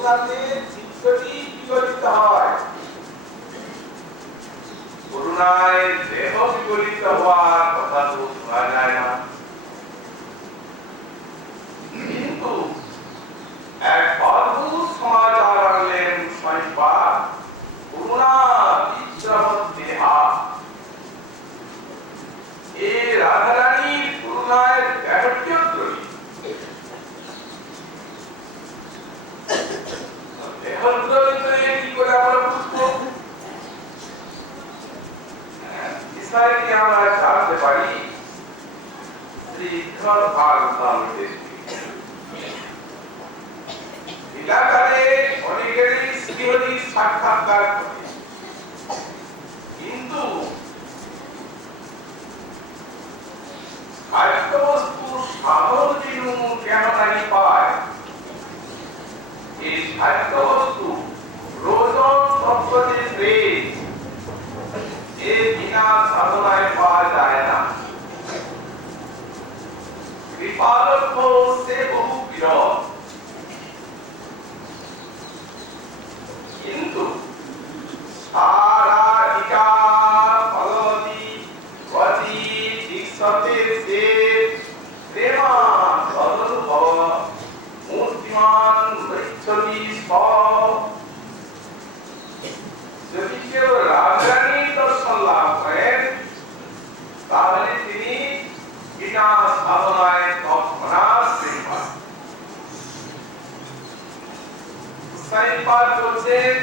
করুণাতে চিত্তটি বিগলিত হয়, করুণায় দেহ বিগলিত হওয়ার কথা তো শোনা যায় না। কিন্তু এক অদ্ভুত সমাচার আনলেন স্বয়ংপাদ, করুণা বিদ্রবৎ দেহা। এ রাধারানীর করুণায় ব্যাহত্যগ্রহী দেহদ্রবিত কি করে আমরা বুঝবো? বিষয়টি আমরা জানতে পারি শ্রীধর ভাগবতের এলাকাতে অনেকেরই শ্রীহরির সাক্ষাৎকার ঘটে, কিন্তু খাদ্যবস্তু সাধন দিনু কেন নাহি পায়? এই খাদ্যবস্তু রোজন তত্ত্বতে প্রেম এ বিনা সাধনায় পাওয়া যায় না। কৃপালব্ধ সে বহু বিরল, কিন্তু সারাধিকার ফলবতী গতি দীক্ষতে সে প্রেমান তদনুভব মূর্তিমান মৃচ্ছতি সব। যদি কেউ রাধারানীর দর্শন লাভ করেন তাহলে তিনি বিনা সাধনায় তৎক্ষণাৎ প্রেম পান। সাইপার বলছেন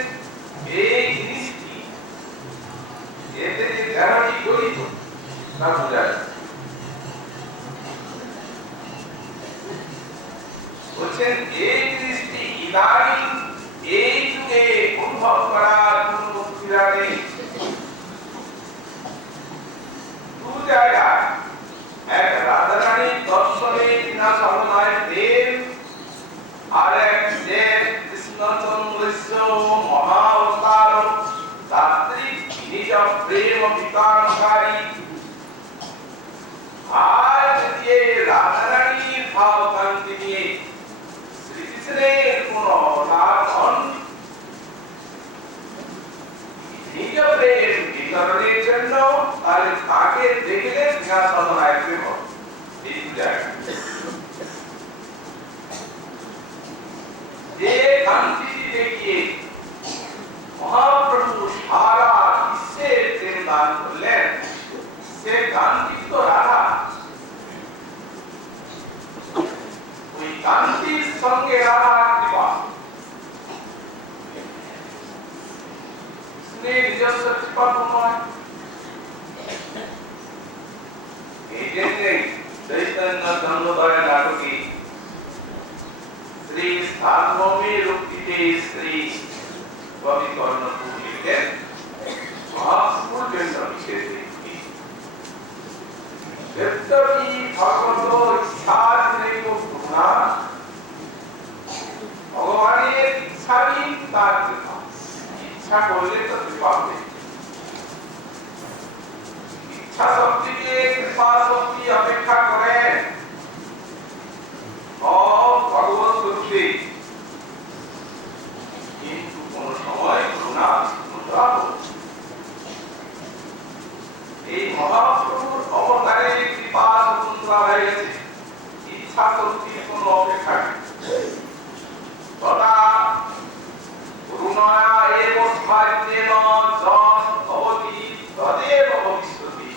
এই জিনিসটি এতে যে ধারণী জড়িত তা বোঝা যায়। বলছেন এই জিনিসটি ইদানিং এই যুগে অনুভব করার কোন মুক্তিরা নেই। দু জায়গায় এক রাধারানীর দর্শনে বিনা সাধনায় প্রেম, আর এক দেব কৃষ্ণচন্দ্র মহাবতার তাত্ত্বিক নিজ প্রেম বিকারকারী। আর যদি রাধারানীর ভাবকান্তি নিয়ে শ্রীকৃষ্ণের কোন অবতার হন, নিজ প্রেম বিতরণের জন্য, তাহলে তাকে দেখলে বিনা সাধনায় প্রেম হবে। এই জায়গা যে কান্তিটি দেখিয়ে মহাপ্রভু সারা বিশ্বের প্রেম দান করলেন, সে কান্তি তো রাধা। ওই কান্তির সঙ্গে রাধার কৃপা, নিজস্ব কৃপা নয়। এই জন্যই চৈতন্য জন্মদয় নাটকে শ্রী স্থানভূমি রুক্তিতে শ্রী কবি কর্ণপুর লিখলেন মহাপ্রভুর জন্য বিশেষ রীতি। যদ্যপি ভগবত ইচ্ছার করুণা, ভগবানের ইচ্ছাই তার কৃপা। ইচ্ছা করলে তো কৃপা হবে। ইচ্ছা শক্তিকে কৃপা শক্তি অপেক্ষা করে ভগবত শক্তি, কিন্তু কোন সময় করুণা এই মহাপ্রভুর অবতারে কৃপা স্বতন্ত্র হয়ে গেছে। ইচ্ছা শক্তির কোন অপেক্ষা নেই। তথা করুণা এব স্থায়িত্বেন যৎ ভবতি তদেব ভবিষ্যতি।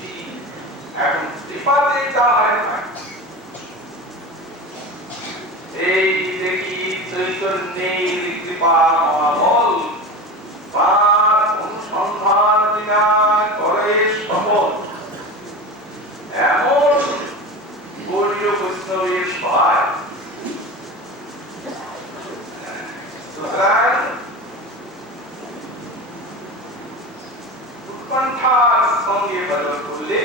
এখন কৃপাতে যা হয় না, এই দেখি চৈতন্যের কৃপা মহাবল, তার অনুসন্ধান বিনা করে সফল। এমন গৌরীয় বৈষ্ণবের সহায়। সুতরাং উৎকণ্ঠার সঙ্গে বদল করলে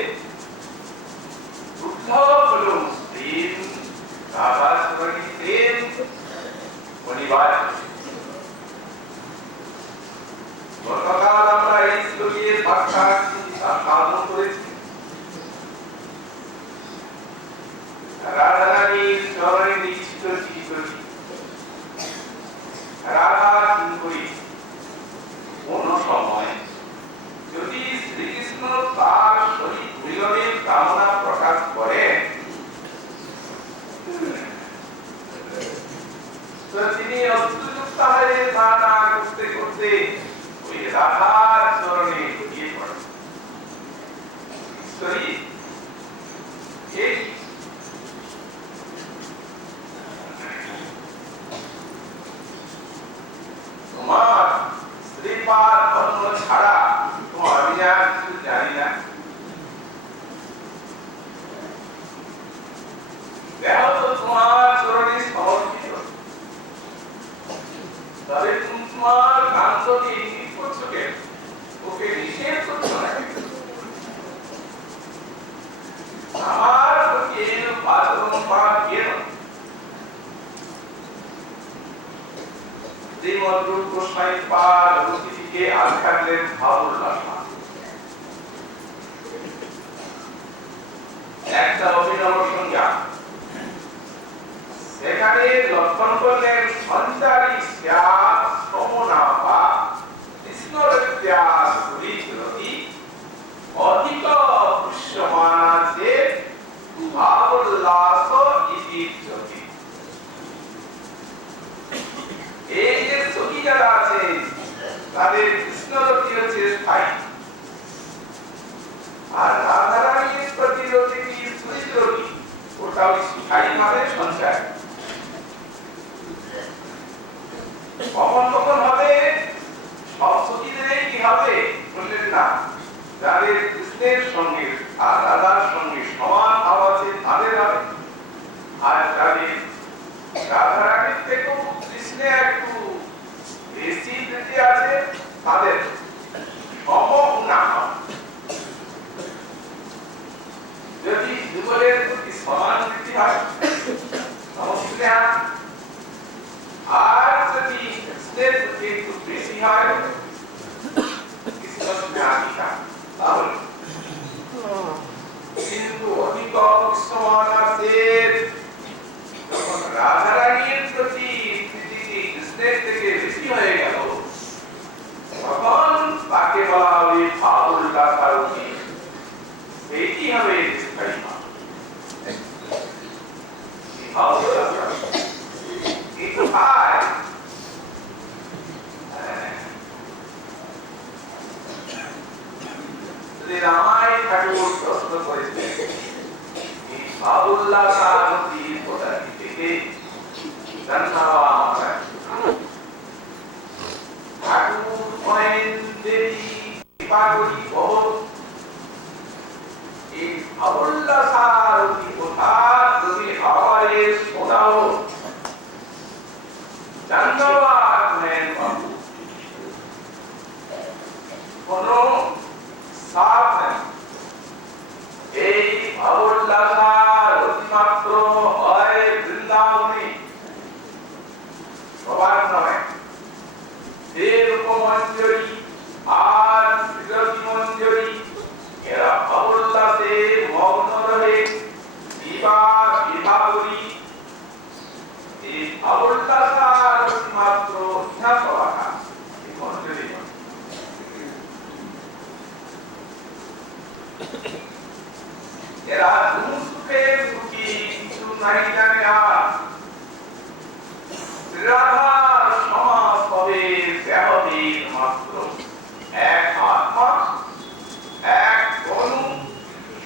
উদ্ধব হল প্রেম, রাধাস্মরণী প্রেম অনিবার্য। গতকাল আমরা এই শ্লোকের ব্যাখ্যা সাধন করেছি। রাধারানীর চরণে নিশ্চিত চিত্তটি করি কোন সময় যদি শ্রীকৃষ্ণ তার শরীর মিলনের কামনা প্রকাশ করেন তো তিনি অস্ত্রযুক্ত হয়ে স্নান করতে করতে ওই রাধার চরণে গিয়ে পড়েন। তোমার শ্রীপাদ ধর্ম ছাড়া তোমার আমি আর কিছু জানি না। দেখো তো তোমার চরণে সমর্পিত, তবে তুমি তোমার কান্তকে ইঙ্গিত করছো কেন? ওকে নিষেধ করছো না কেন? আমার কেন পাদম পাদ কেন? শ্রীমদ্ গোস্বাই পাদ অতিথিকে আখ্যানলেন ভাবুল্লাহ। একটা অভিনব সংজ্ঞা, সেখানে লক্ষণ করলেন সঞ্চারী শ্রমনাপা কৃষ্ণরত্যাস পরিচরতি অধিক পুষ্যমানাতে ভাবোল্লাস ইতি জ্যোতি। এই যে সখী যারা আছে তাদের কৃষ্ণরতি হচ্ছে স্থায়ী, আর রাধারানীর প্রতি রতি সুরিচরতি ওটাও স্থায়ী ভাবে সঞ্চার। কখন কখন হবে, সব সখীদেরই কি হবে বললেন না, যাদের কৃষ্ণের সঙ্গে আর রাধার সঙ্গে সমান ভাব আছে তাদের হবে, আর যাদের রাধারানীর থেকেও কৃষ্ণে একটু বেশি প্রীতি আছে তাদের সম্ভব না হয়। যদি যুগলের প্রতি সমান প্রীতি হয় সমস্যা, আর যদি কৃষ্ণের প্রতি একটু বেশি হয় তাহলে কিন্তু অধিক কৃষ্ণমানাসের যখন রাধারানীর প্রতি কৃষ্ণের থেকে বেশি হয়ে গেল তখন তাকে বলা হবে ফাউল্লা কারণী, এটি হবে স্থায়ী ভাব। কিন্তু ভাই রামাই ঠাকুর প্রশ্ন করেছেন এই বাবুল্লাহ সারথী কোথায় থেকে জানাওয়া হয়। ঠাকুর করেন দেবী কৃপা করি বহুত, এই বাবুল্লাহ সারথী কোথা যদি আমারে শোনাও জানাওয়া করেন বাবু। কোন সাপ নেই, এই ভাবোল্লাসা অতিমাত্র হয় বৃন্দাবনে, সবার নয়। এরূপ মঞ্জরি আর বিরতি মঞ্জরি এরা ভাবোল্লাসে মগ্ন রহে বিভা বিভাবরী। এই ভাবোল্লাসা অতিমাত্র ইহা কথা এই মঞ্জরি এরা দুঃখে সুখী কিছু নাই জানে, আর রাধার সমাজ হবে দেহহীন মাত্র। এক আত্মা এক তনু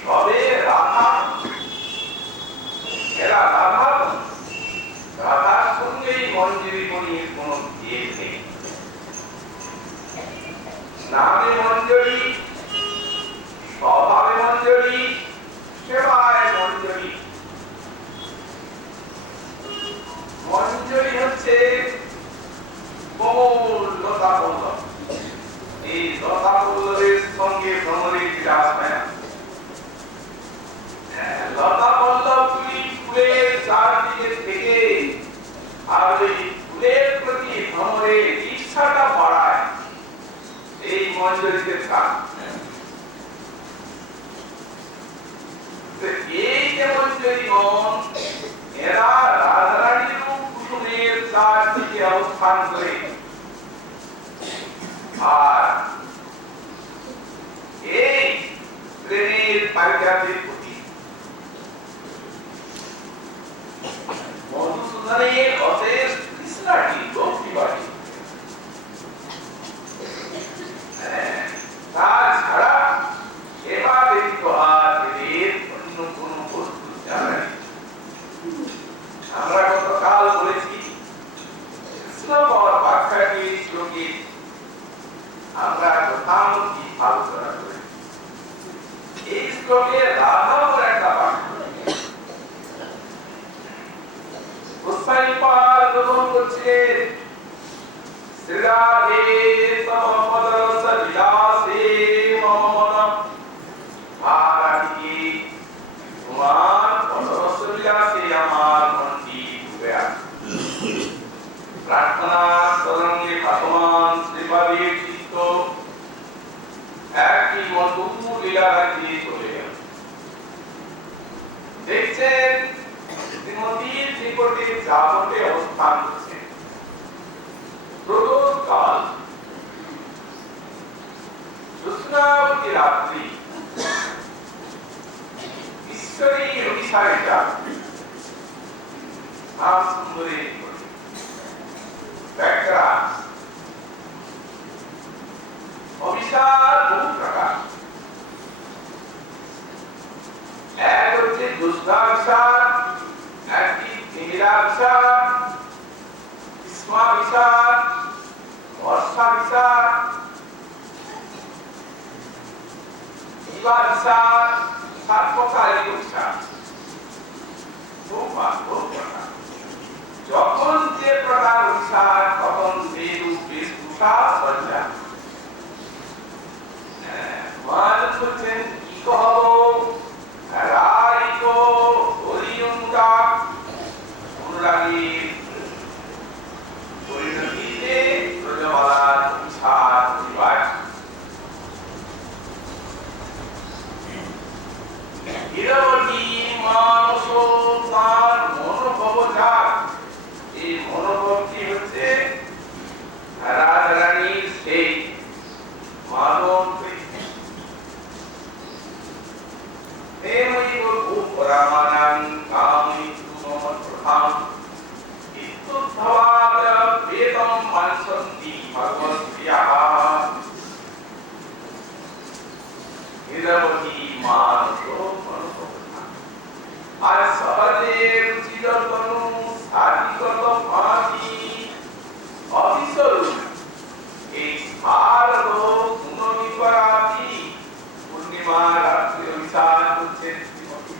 সবে রাধা। এরা রাধার সঙ্গেই মঞ্জুরি করির কোন বিয়ে নেই। নামে মঞ্জুরি, স্বভাবে মঞ্জুরি, সেবায় মঞ্জুরি। মঞ্জুরি হচ্ছে কোমল লতা পল্লব, এই লতা পল্লবের সঙ্গে ভ্রমণের বিলাস হয় না। লতা পল্লবগুলি ফুলের চারদিকে থেকে আর ওই ফুলের প্রতি ভ্রমণের ইচ্ছাটা বাড়ায়, এই মঞ্জুরিতে কাজ। এই যে মঞ্জুরি মন এরা রাধারানীর কুসুমের চারদিকে অবস্থান করে আর এই প্রেমের পারিজাতের প্রতি মধুসূদনের অশেষ তৃষ্ণাটি ভক্তিবাদী তাছাড়া সেবা ব্যতীত আর এদের অন্য কোন বস্তু জানা নেই। আমরা গতকাল বলেছি কৃষ্ণপর ব্যাখ্যাটি শ্লোকে আমরা যথামতি আলোচনা করি। এই শ্লোকে রাধার একটা বাক্য গোস্বামীপাদ গ্রহণ করছিলেন শ্রীরাধে তব পদরস বিলাসে মম মন ভারাটিকে তোমার পদরস বিলাসে আমার মনটি ডুবে আছে। প্রার্থনা তরঙ্গে ভাসমান শ্রীপাদের চিত্ত একটি মধুর লীলারাজ্যে চলে গেল। দেখছেন শ্রীমতীর নিকটে যাবতে অবস্থান করছে। প্রদোষকাল জ্যোৎস্নাবতী রাত্রি ঈশ্বরী অভিসারিকা শ্যাম সুন্দরীর নিকটে ব্যাকরণ অভিসার বহু প্রকার। এক হচ্ছে জ্যোৎস্নাভিসার, একটি তিমিরাভিসার, গ্রীষ্মাভিসার, বর্ষাভিসার, দিবাভিসার, সার্বকালিক অভিসার। যখন যে প্রকার অভিসার তখন সেই রূপ বেশভূষা সজ্জা। মহাজন বলছেন কি কহব রাইক হরিঅনুরাগ অনুরাগীর পরিণতিতে ব্রজমালার অভিসার পরিবার। হীরবতী মানস তার মনোভব যার, এই মনোভবটি হচ্ছে রাধারানীর সেই মানব প্রেমৈব ভূপরামানাং কামিতু মম প্রধান ইত্যুদ্ধবাদ বেদম মানসন্তি ভগবৎপ্রিয়াঃ। হীরবতী মানস মনোভবতা আর সহজে রুচিরতনু সাধিগত ভাতি অবিস্বরূপ এই শারদ গুণবিপরাতি পূর্ণিমা রাত্রি অভিসার করছেন শ্রীমতী।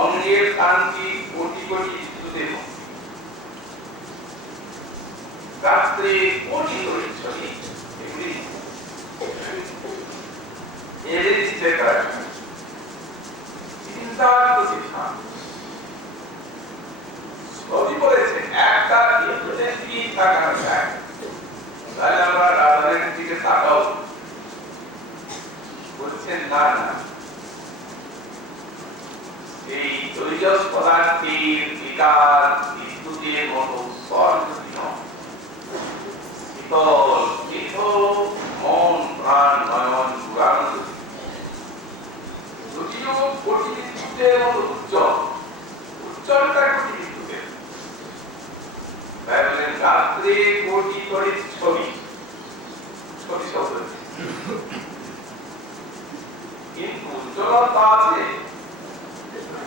অঙ্গের শান্তি কোটি কোটি বিদ্যুতের রাত্রে কোটি কোটি ছবি এগুলি এদের চিন্তা করা চিন্তার প্রশিক্ষণ সবই বলেছে একটা দিয়ে তাকানো যায়, তাহলে আমরা রাধারানীর দিকে তাকাও। বলছেন না না, এই তৈজস পদার্থের বিকার বিদ্যুতের মতো স্বর্গতি নয়। শীতল স্নিগ্ধ মন প্রাণ নয়ন পুরাণ যদিও কোটি বিদ্যুতের মতো উজ্জ্বল, উজ্জ্বলতা কোটি বিদ্যুতের। তাই বলেন রাত্রে কোটি কোটি ছবি, ছবি শব্দ কিন্তু উজ্জ্বলতা আছে,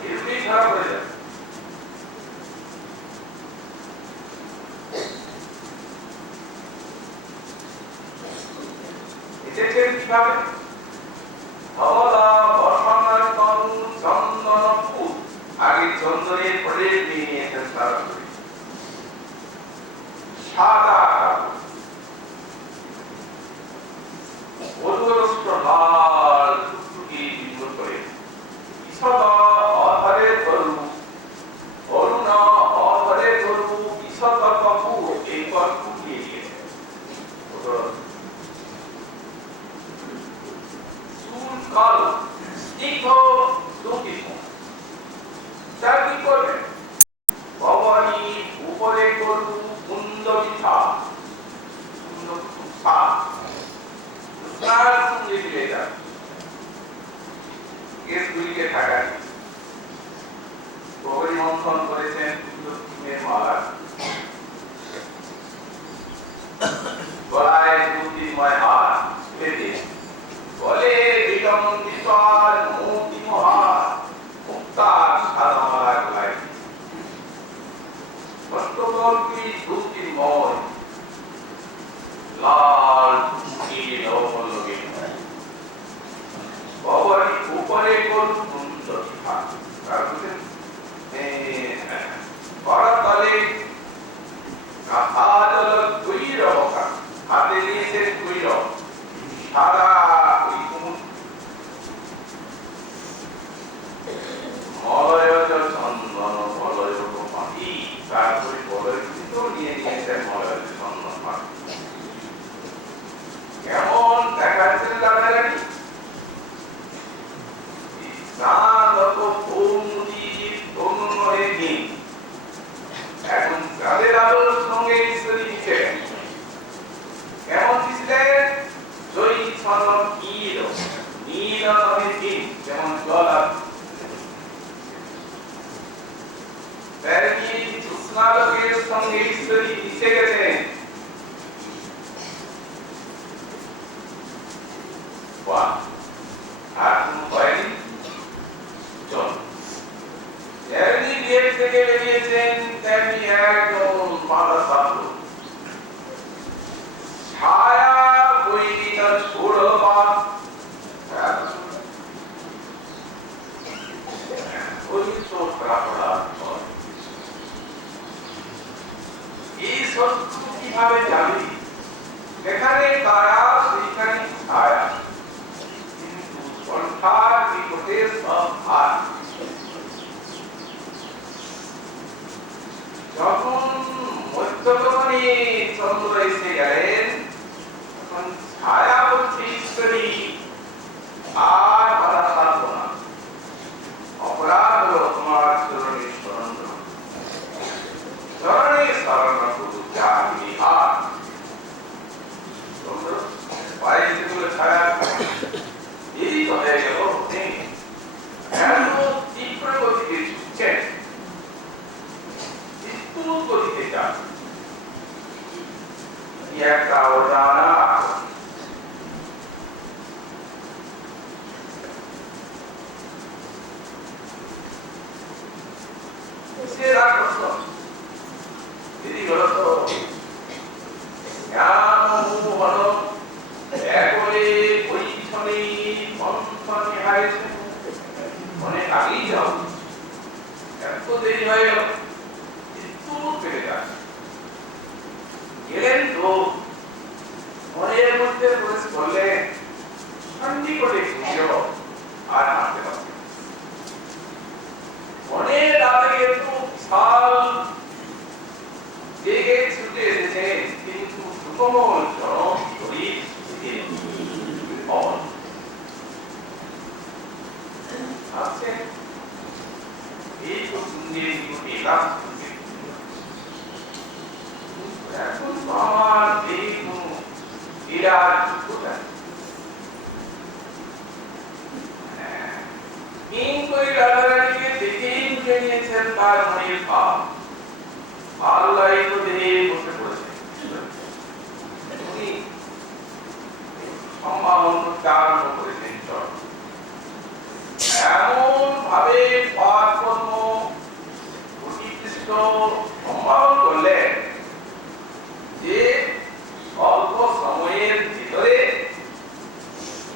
এগুলি খারাপ হয়ে যায়। এসেছেন কিভাবে? ধবলা বর্ষণার তনু চন্দন ফুল, আগে চন্দনের প্রলেপ নিয়ে নিয়েছেন সরাসরি। সাদা মধুরস্ত লাল টুকটুকি বিন্দু করে ঈষদ অধরে ধরু অরুণ অধরে ধরু ঈষদ কপু এই পদ ফুটিয়ে দিয়েছে। চুল কালো স্নিগ্ধ দুঃখিত, তার কি করবে? ভবানী উপরে করু কুন্দ বিঠা মন্থন করেছেন দক্ষিণের মালার গলায় জ্যোতির্ময় হার বেঁধে বলে বিলম্বিত আর মূর্তি মহার মুক্তার সাদা মালা গলায় কষ্টকল্পী জ্যোতির্ময় লাল নীল পল্লবী বাবারি উপরে কোন সুন্দর থাক তারপরে করতলে কাঁথা জল কৈর হাতে নিয়েছে কৈর সাদা ওই মলয় চন্দন মলয় পাখি তারপরে বলয় কিন্তু নিয়ে নিয়েছে মলয় চন্দন পাখি কেমন দেখাচ্ছেন দাদারানি এখন তাদের আলোর সঙ্গে ঈশ্বরী দিচ্ছেন কেমন দিচ্ছিলেন জয়ী ছন্দন নীল নীল নদীর দিন যেমন জল জ্যোৎস্নালোকের সঙ্গে ঈশ্বরী মিশে গেছেন আর কোন কয়েনি চল যেমনি গেট থেকে বেরিয়েছেন তেমনি একদম মাথা সাপল ছায়া বইনি তার ছোড়ো বাদ ওই চোখ রাখা এই শত্রু কিভাবে জানি যেখানে তারা সেখানে ছায়া কিন্তু কণ্ঠার বিপদের সব হার যখন মধ্যগমনে চন্দ্র এসে গেলেন তখন ছায়া বলছে ঈশ্বরী আর বাধা থাকবো না অপরাধ হলো তোমার চরণে শরণ চরণে শরণ প্রভু জানি হাত চন্দ্র পায়ে সেগুলো ছায়া এই তো হয়ে গেল এত তীব্র গতিতে ছুটছেন গতিতে যান একটা অজানা সেরা প্রশ্ন দিদি হলো তো অনেক আগেই যাও এত দেরি হয়ে গেল গেলেন তো মনের মধ্যে প্রবেশ করলেন শান্তি করে খুঁজো আর হাঁটতে পারবে মনের রাতে একটু বিশাল বেগে ছুটে এসেছেন কিন্তু সুকোমল চরম শরীর আছেন এই তো সুন্দর এলাম এখন তো আমার এই বিরাট কোথায় কিন্তু এই রাধারানীকে দেখেই বুঝে নিয়েছেন তার মনের ভাব আল্লাহ তো দেহে বসে পড়েছেন উনি সম্মান আরম্ভ করেছেন এমন ভাবে পাদ পদ্ম অতিপৃষ্ট সম্মান করলেন যে অল্প সময়ের ভিতরে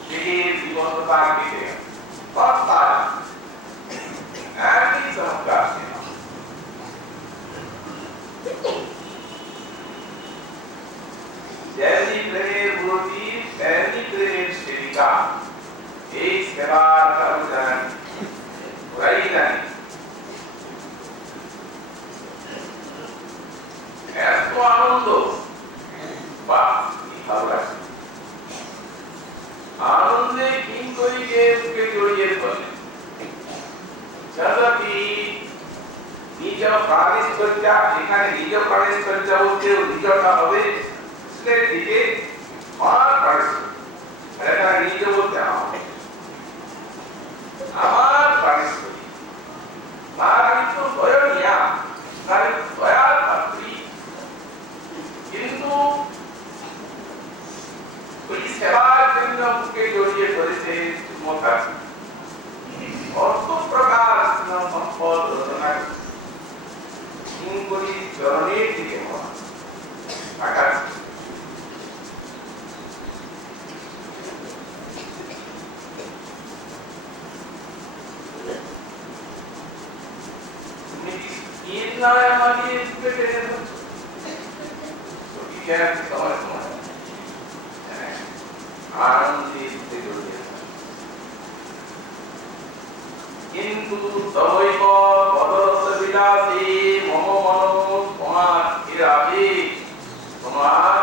দেহের জীবনতা কেটে একই চমৎকার যেমনি প্রেমের ব্রতী তেমনি প্রেমের সেবিকা এই সেবার কারণ জানেন ওরাই জানে এত আনন্দ বা ভালো লাগছে আনন্দে কিঙ্করীকে বুকে জড়িয়ে ধরলেন যথাপি নিজ প্রাণেশ্বর্যা এখানে নিজ প্রাণেশ্বর্যা বলতে নিজটা হবে কৃষ্ণের দিকে আমার প্রাণেশ্বর এখানে নিজ বলতে আমার প্রাণেশ্বরী তার কিন্তু স্বয়ং করি চরণের দিকে আকাশ আমাকে পেটে আনন্দিত কিন্তু তবৈব বদরস বিলাসী মম মনো তোমার ইরাবি তোমার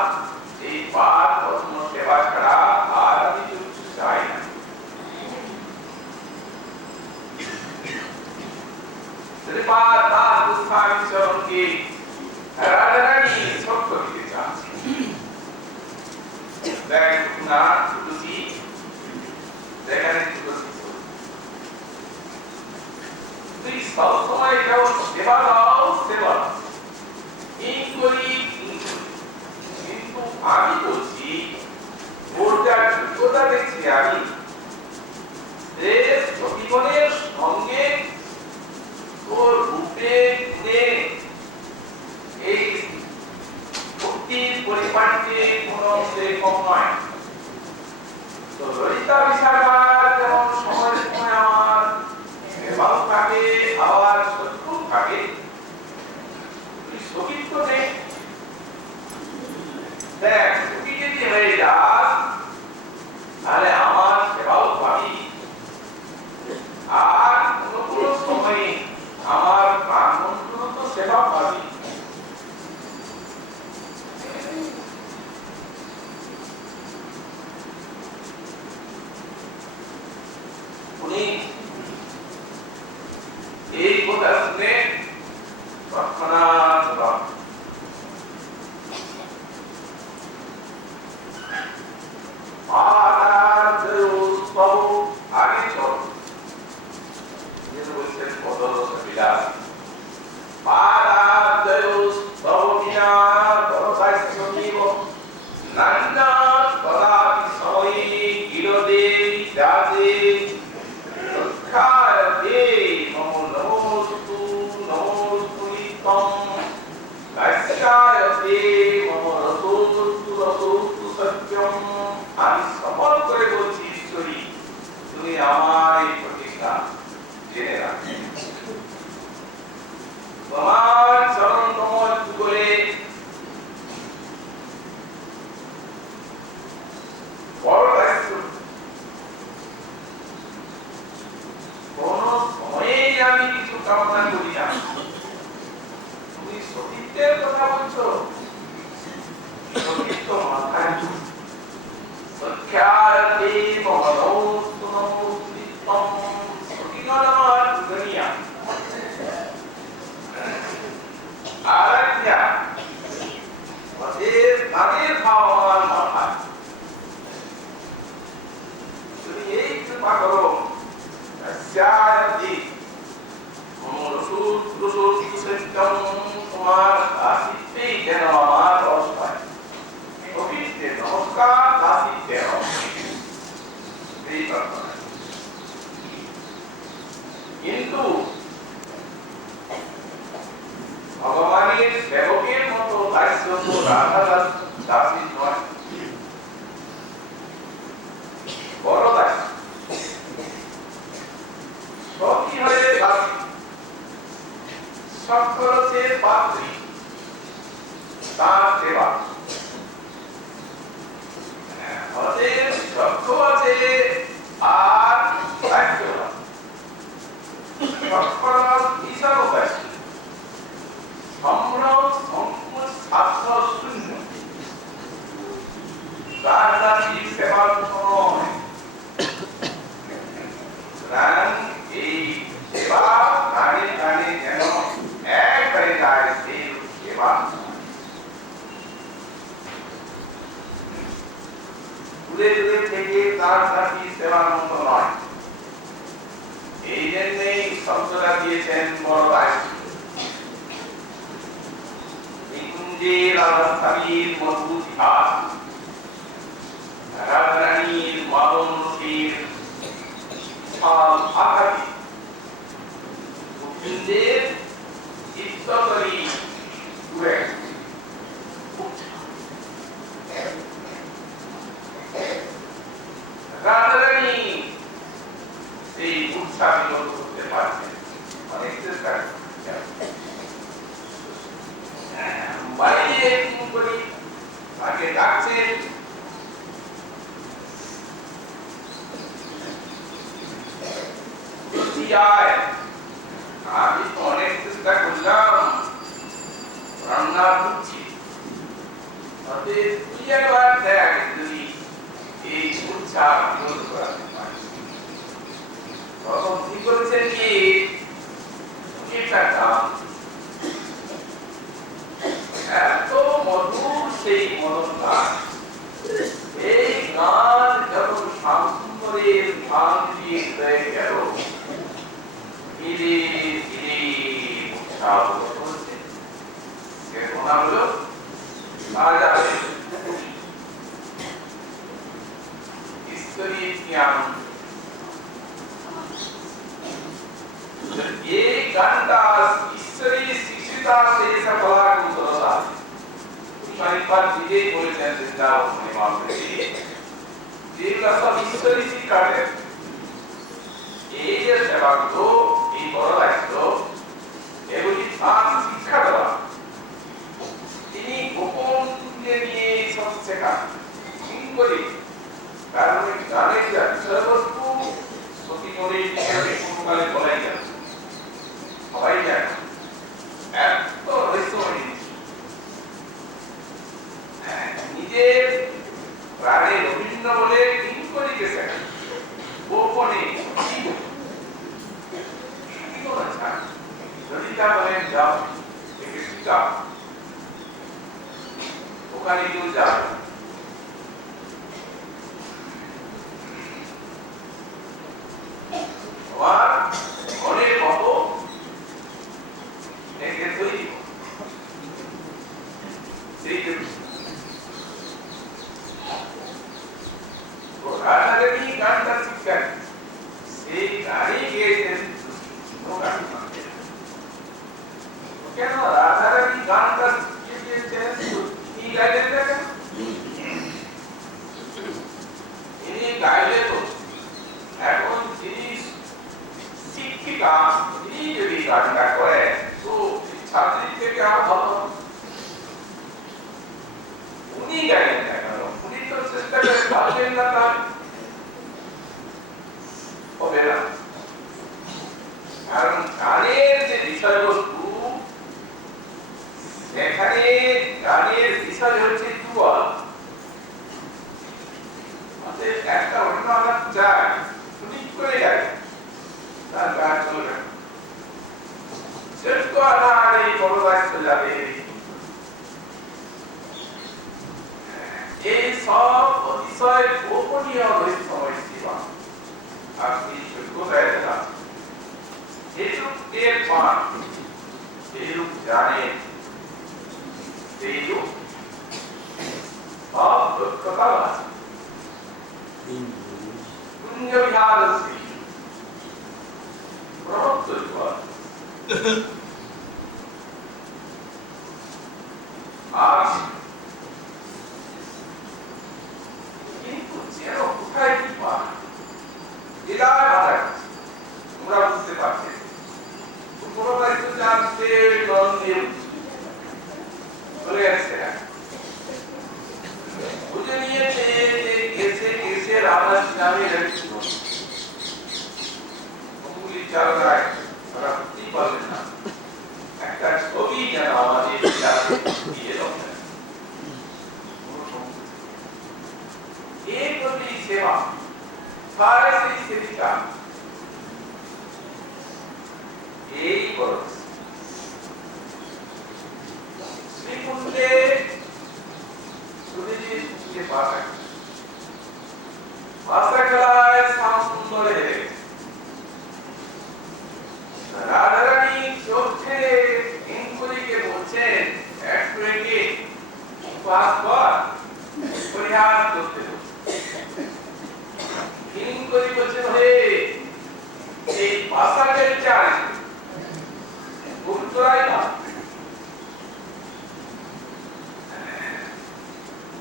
এই পার পদ্ম সেবা ছাড়া আর আমি কিছু চাই না। শ্রীপাদ দাস গোস্বামী চরণকে রাধারানী ছোট্ট দিতে চাচ্ছে। দেখ না তুলসী যেখানে তুলসী তুই সব সময় কেবল সেবা দাও সেবা এই করি, কিন্তু আমি বলছি ওর যা যোগ্যতা দেখছি আমি জীবনের সঙ্গে তোর রূপে গুণে এই ভক্তির পরিমাণকে কোন অংশে কম নয়। তো ললিতা বিশাখার যেমন সময় সময় আমার এবার থাকে আবার শত্রু থাকে, তুই সকিত নেই। দেখ তুই যদি হয়ে যাস তাহলে আমার সেবাও পাবি, আর কোন সময়ে আমার প্রাণবন্ধুর তো সেবা পাবি। উনি এই কথা শুনে তৎক্ষণাৎ আগে চল বলছেন বদরস বিলাস নান্না কদাপি সময়ে গিরদে যাতে রক্ষাতে মম নমোস্তু নমোস্তু নিত্যম কাশ্যায়তে মম রসোস্তু রসোস্তু সত্যম। আমি শপথ করে বলছি ঈশ্বরী তুমি আমার এই প্রতিজ্ঞা জেনে রাখো। তোমার চরণ কমল যুগলে বড় দায়িত্ব, কোন সময়েই আমি কিছু কামনা করি না। তুমি সতীত্বের কথা বলছো, সতীত্ব মাথায় সখ্যাতে মহনৌস্তু নমোস্তু নিত্যম। সতীগণ আমার দুনিয়া আরাধ্যা তাদের ভাব আমার মাথায়। তুমি এই কৃপা করো তোমার দাসিত্বেই যেন আমার রস পায়। নমস্কার দাসিত্বে এই প্রার্থনা। কিন্তু ভগবানের সেবকের মতো দায়িত্ব তো রাধা দাসী নয়, বড় দাসী। সতী হয়ে দাসী, সব খরচের পাত্রী, তার সেবা ওদের লক্ষ্য আছে আর দায়িত্ব সৎকর্মার হিসাবও আছে। সম্ভ্রম সংকুচ স্বার্থ শূন্য তার দাসী সেবার সময় এই সেবা প্রাণে প্রাণে যেন একবারে যায় সেই সেবা। দূরে দূরে থেকে তার দাসী সেবার মতো নয়। এই জন্যই শব্দটা দিয়েছেন বড় দায়িত্ব। নিকুঞ্জের রাধাস্থানীর মধুর ইতিহাস, রাধারানীর মাদন রসের বিশাল আকারে গোবিন্দের চিত্তকরী করি তাকে ডাকছেন। আমি তো অনেক চেষ্টা করলাম, রান্না করছি, তুই একবার দেখ যদি এই উচ্ছা দূর করাতে পারিস। তখন কি করেছেন কি একটা গান, এত মধুর সেই মদন গান, এই গান যখন শান্তরের গান দিয়ে হয়ে গেল, ধীরে ধীরে উৎসাহ হচ্ছে। সে মনে হলো ঈশ্বরী জ্ঞান। ये गानটা ঈশ্বরী শিক্ষিতা से सफला कुशलता हमारी बात विजय बोलছেন जिंदा होने वाले যেগুলো সব ঈশ্বরী শিক্ষা দেয়। এই যে সেবা তো এই বড় দায়িত্ব, এগুলি তার শিক্ষা দেওয়া। তিনি গোপন নিয়ে সব শেখা করি, কারণ গানের যে বিষয়বস্তু সত্যি করে কোনকালে বলাই যায়, সবাই জানে এত রহস্যময় নিজের প্রাণে রবীন্দ্র বলে কিঙ্করীকে শেখা গোপনে ললিতা বলেন যাও একে শিখাও, ওখানে কেউ যাবে আর অনেক কত একে তৈরি সেই রাধারানী গানটা শিক্ষা, সেই গানই গেয়েছেন কেন রাধারানী গানটা শিখিয়েছেন কি গাইলেন দেখেন, ইনি গাইলে তো এখন যিনি শিক্ষিকা তিনি যদি গানটা করে তো ছাত্রী থেকে আরো ভালো, উনি গাইলেন না কেন, উনি তো চেষ্টা করে ভাবলেন না, তার হবে না। কারণ গানের যে বিষয়বস্তু, এখানে গানের বিষয় হচ্ছে দুয়াল, একটা অন্য আলাদা যায় উনি করে যায় তার গান চলবে সেট আর এই বড় দায়িত্ব যাবে। এই সব অতিশয় গোপনীয় রহস্যময় সেবা আপনি যোগ্যতায় না যেরূপ এর পান যেরূপ জানেন সেইরূপ সব দক্ষতা আছে। পুণ্য বিহার আর কিন্তু যেন কোথায় কি পা জেলায় মাথা তোমরা বুঝতে পারছেন, কোনো দায়িত্ব জানতে চলে যাচ্ছে না, বুঝে নিয়েছে যে এসে রামাজ নামে চালায় তারা বুঝতেই পারবেন না, একটা ছবি যেন আমাদের দিয়ে এই প্রতি সেবা সারা সেই সেবিকা এই বড় শ্রীকুণ্ডে সুধীর ভাষা খেলায় সুন্দর হেরে রাধারানী চোখে ইনকুলিকে বলছেন একটু একে পাস কর পরিহার করতে ইনকুলি বলছেন হে এই ভাষাকের চাই গুরুত্বরাই না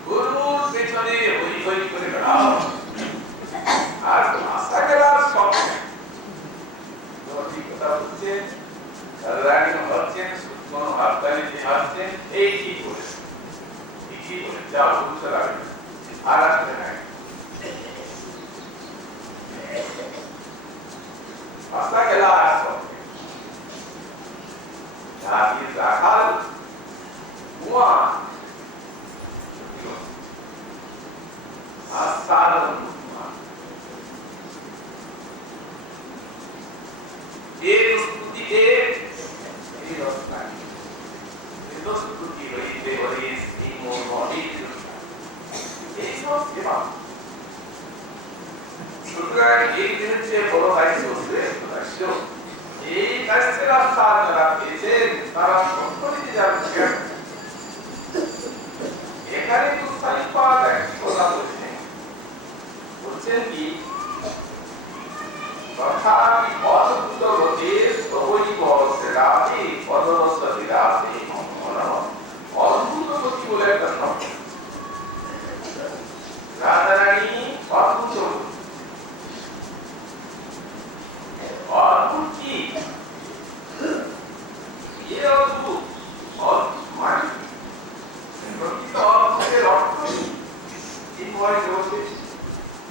গুরুর পেছনে হই হই করে বেড়াও আর ভাষা খেলার সব কথা হচ্ছে রানী হচ্ছেন সুতমন হাততালি দিয়ে হাসছেন এই কি বলেছেন কি বলে যাও বুঝতে লাগবে আর আসতে নাই রাস্তা গেলা আসতো জাতি রাখাল কুয়া আসারণ এই স্তুতিতে এই রচনা এই স্তুতি রইতে হরিস এই মনোরি এই সব সেবা সুতরাং এই দিনের চেয়ে বড় দায়িত্ব হচ্ছে এই দায়িত্বের রাস্তা যারা পেয়েছেন তারা সম্পর্কে যাচ্ছেন এখানে উৎসাহিত পাওয়া যায় কি কথা বলছেন বলছেন কি তথাপি অদ্ভুত গতি স্তবৈব সেরাতি পদরস বিরাতি অদ্ভুত গতি বলে একটা শব্দ রাধারানী অদ্ভুত অদ্ভুত কি ये अद्भुत अद्भुत माने प्रकृत अद्भुतेर अर्थ কি হয় জগতে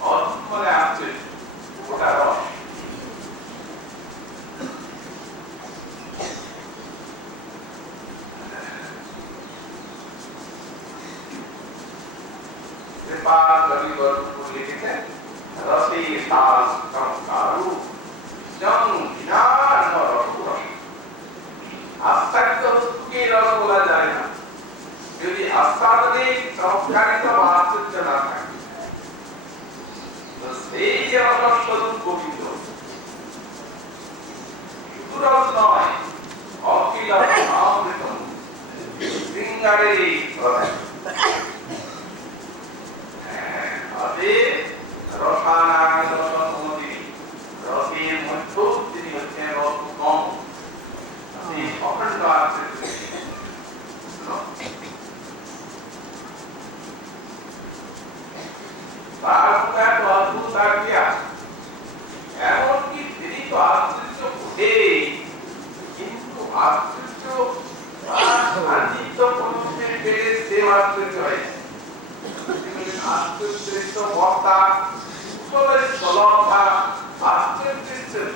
অদ্ভুত মানে আশ্চর্য ওটা রস नेपाल रविवर लिखेছেন রসে তাল সংকারু জং বিনার রসুরস আস্থারিত বস্তুকে রস বলা যায় না যদি আস্থাদনে সংস্কারিত আশ্চর্য না থাকে তো সেই যে রসস্বরূপ গোবিন্দ শুধু রস নয় অখিল অমৃত শৃঙ্গারের এই প্রধান রসায়ন রসমতি রসের মধ্যে তিনি হচ্ছেন রসকম এই অখণ্ড আছে তার এত অদ্ভুত আর কি আছে এমনকি তিনি তো আশ্চর্য বটে কিন্তু আশ্চর্য আনন্দিত মনুষ্যের পেলে সে আশ্চর্য হয়েছে আশ্চর্য বক্তা কুশলের সলভা আশ্চর্য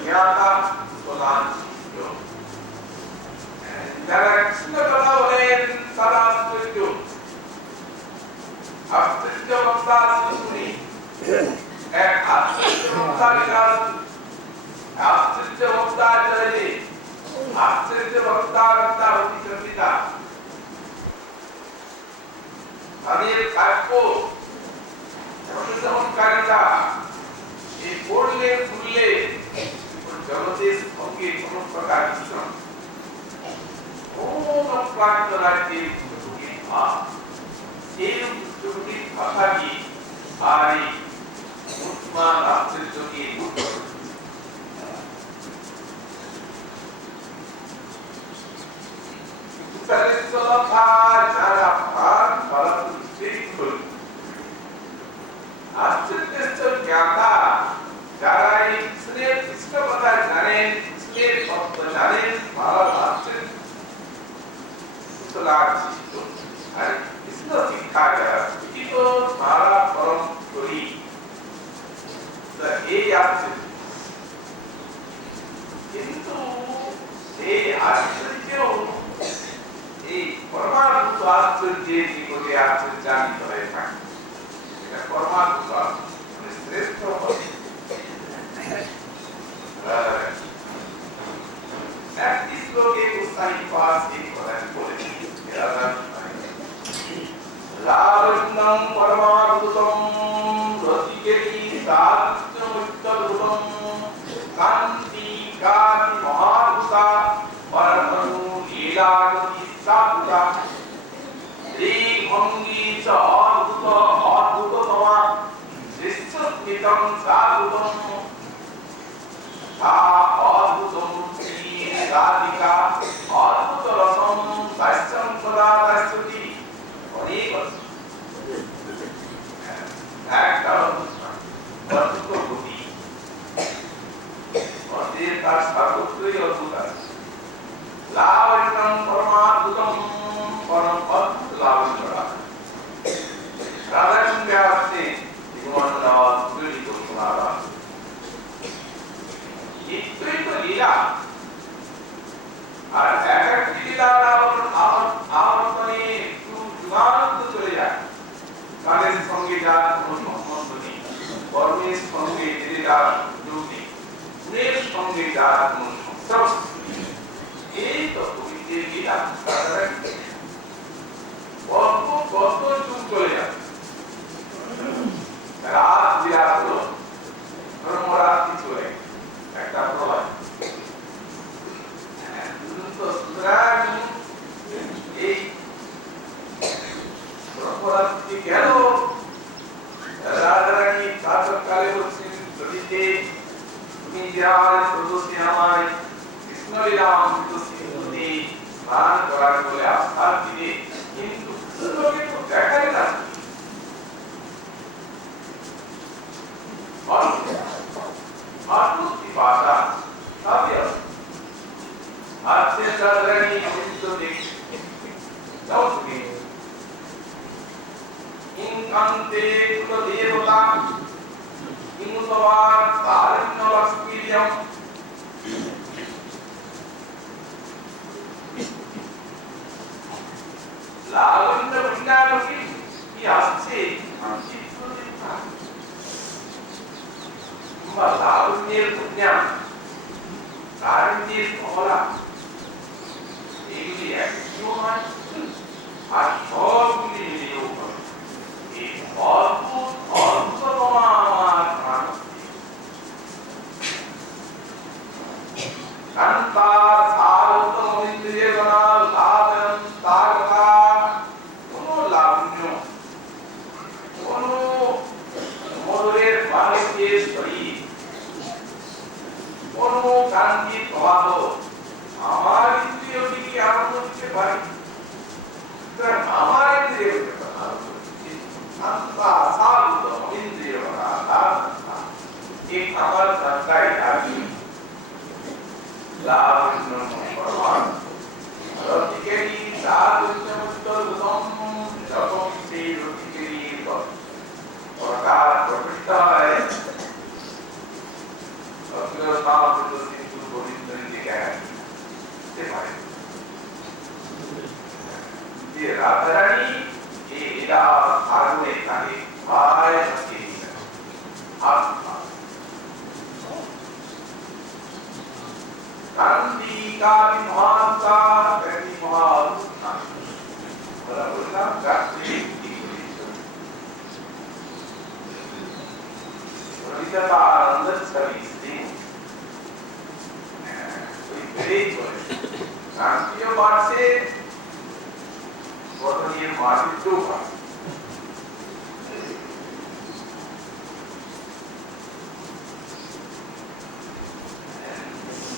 জ্ঞাতা প্রধান যারা কৃষ্ণ কথা বলেন তারা আশ্চর্য আশ্চর্য বক্তা শুনি এক আশ্চর্য বক্তা বিকাশ আশ্চর্য বক্তা জয়ী আশ্চর্য বক্তা বক্তা অতিচন্দিতা তাদের কাব্য চমৎকারিতা এই পড়লে শুনলে জগতের সঙ্গে কোন প্রকার মিশ্রণ প্রান্ত রাজ্যের এই ভাষা কি আর এই মুসলমান আশ্চর্যকে যারা প্রাণ পালাতে আশ্চর্য জ্ঞাতা যারা এই কৃষ্ণের কৃষ্ণ কথা জানেন কৃষ্ণের তত্ত্ব জানেন তারা আশ্চর্য আর কৃষ্ণ শিক্ষা যারা শিক্ষিত তারা পরম করি এই আশ্চর্য কিন্তু এই আশ্চর্য এই পরমাত্ম আশ্চর্যের জীবনে আশ্চর্যান্বিত হয়ে থাকে পরমাত্ম মানে শ্রেষ্ঠ একটি শ্লোকে উৎসাহিত আছে কথাটি বলেছি লাবণ্যং পরমাদ্ভুতম রসিকেতি সাত্যমুত্তরূপম কান্তি কাতি মহাভূতা পরমনু লীলাগতি সাধুতা ভঙ্গি চ অদ্ভুত অদ্ভুততমা দৃশ্যস্মিতং সাধুতম সা অদ্ভুতম রাধিকা অদ্ভুত রসম দাস্যম সদা দাস্যতি অনেক একটা অদ্ভুত গতি অর্ধের তার সার্বত্রই অদ্ভুত আছে লাবণ্যং পরমাদ্ভুতম পরম অদ্ভুত লাবণ্য কত কত যুগ চলে যাবে, রাত বিরাট হলো, ব্রহ্মরাত্রি চলে একটা প্রলয়। সুতরাং এই ব্রহ্মরাত্রি গেল, রাধারানী প্রাতঃকালে বলছেন সতীকে তুমি যার প্রদোষে আমায় কৃষ্ণলীলা অমৃত সিন্ধুতে স্নান করার বলে আস্থার দিলে, কিন্তু কৃষ্ণকে তো দেখাই না। আত্মতি পাতা সবই আছে। আজকে রাধারানী অমৃত দেখে যাও তুমি ইনকান্তে কুল দেবতা ইনুতবার তারণ্য লক্ষ্মীরিয়ম লাবণ্য বৃন্দাবতী কি আসছে চিত্তলেখা কিংবা লাবণ্যের কন্যা তারণ্যের কমলা, এগুলি একটিও নয়, আর সবগুলি মিলিয়েও হবে এই অদ্ভুত অদ্ভুততম আমার প্রাণ কান্তার সারোত্তম ইন্দ্রিয় গণাল লাভন তারকা, কোন লাবণ্য, কোন মধুরের বাণিজ্যের শরীর, কোন কান্তি প্রবাহ আমার ইন্দ্রিয়টি কি আনন্দ দিতে পারে? আমার ইন্দ্রিয় কান্তা সারোত্তম ইন্দ্রিয় গণাল এই আমার সত্তাই আমি লাবণ্য পরমাণ রতিকেরি সাধুত্যমুত্তরগতম যতম সেই রতিকেরির প্রকার প্রকৃত হয় রত্নস্থাপন সিন্ধু গোবিন্দনী লেখা আছে পারে যে রাধারানী এই লীলা আগুনে তাকে ভাই হাসিয়ে দিলেন। কান্তিকা বিভান্তা ব্যক্তি মহাভূতা বলা বললাম গাছটি রবিতা আনন্দ ছবি সিং ওই বেড়েই চলে কান্তিও বাড়ছে, বদনীয় মাটিতেও বাড়ছে।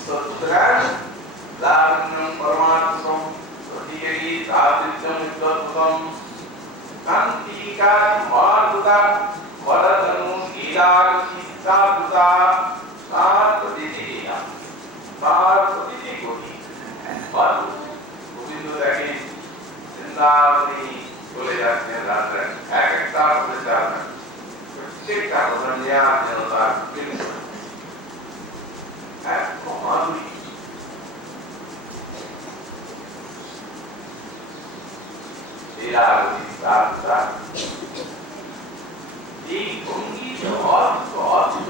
সুতরাং লাবণ্যং পরমাত্মকম রতিকেরি সাধুত্যমুত্তরগতম কান্তিকা মহাদ্ভুতা বরদনু লীলাগতি সাধুতা তার প্রতিটি লীলা, তার প্রতিটি গতি গোবিন্দ দেখেন বৃন্দাবনে চলে যাচ্ছেন রাধারানী, এক একটা করে যাচ্ছেন, প্রত্যেকটা কথা নিয়ে যেন তার মাধুরী লীলাগতি সাধুতা এই ভঙ্গি অদ্ভুত অদ্ভুত।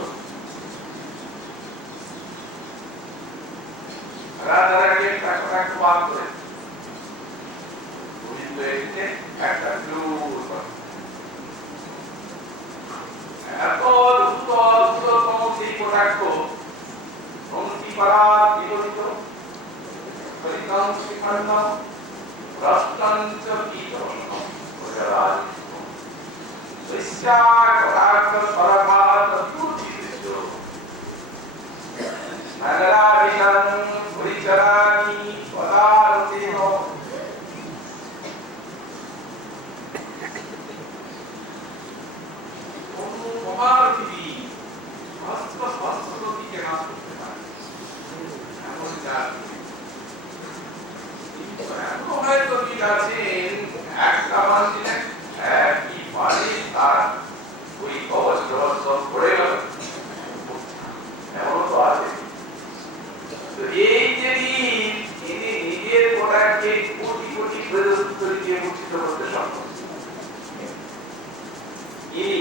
রাধারানী একটা কথা একটু বাদ করে গোবিন্দ এসে একটা এত অদ্ভুত অদ্ভুততম সেই কটাক্ষ ভঙ্গি পারার বিপরীত ফলিতাং শিখণ্ডম রষ্টঞ্চ কীটনম প্রজারাজ কটাক্ষ সরভাত তুচিত নগরাবিনাং পরিচরামি পদারতেহ মহারথী স্বস্থ স্বস্থ গতিকে নাশ করতে পারে এমন জাতি। এমন হয়তো কি আছেন একটা মানছিলেন একই পারে তার ওই কবচ টবচ সব পড়ে গেল, এমন তো আছে। এই যে তিনি নিজের গোটাকে কোটি কোটি প্রযুক্তি দিয়ে মুক্তিত করতে সক্ষম, ইনি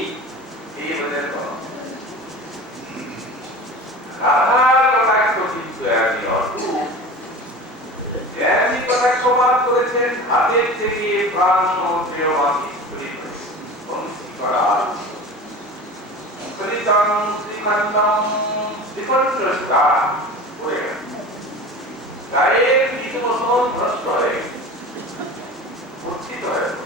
এই বোঝেন রাধার কটাক্ষ কিন্তু একই অদ্ভুত, জ্ঞানী কটাক্ষ মাত্র হাতের থেকে প্রাণ সমুদ্রেও বাকি স্ফুলিত বংশী করা স্ফুলিতং শ্রীখণ্ডম শ্রীখণ্ডস্কা পড়ে গেল। গায়ের কিছু বছর নষ্ট হয়ে মূর্ছিত হয়ে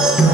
Thank you.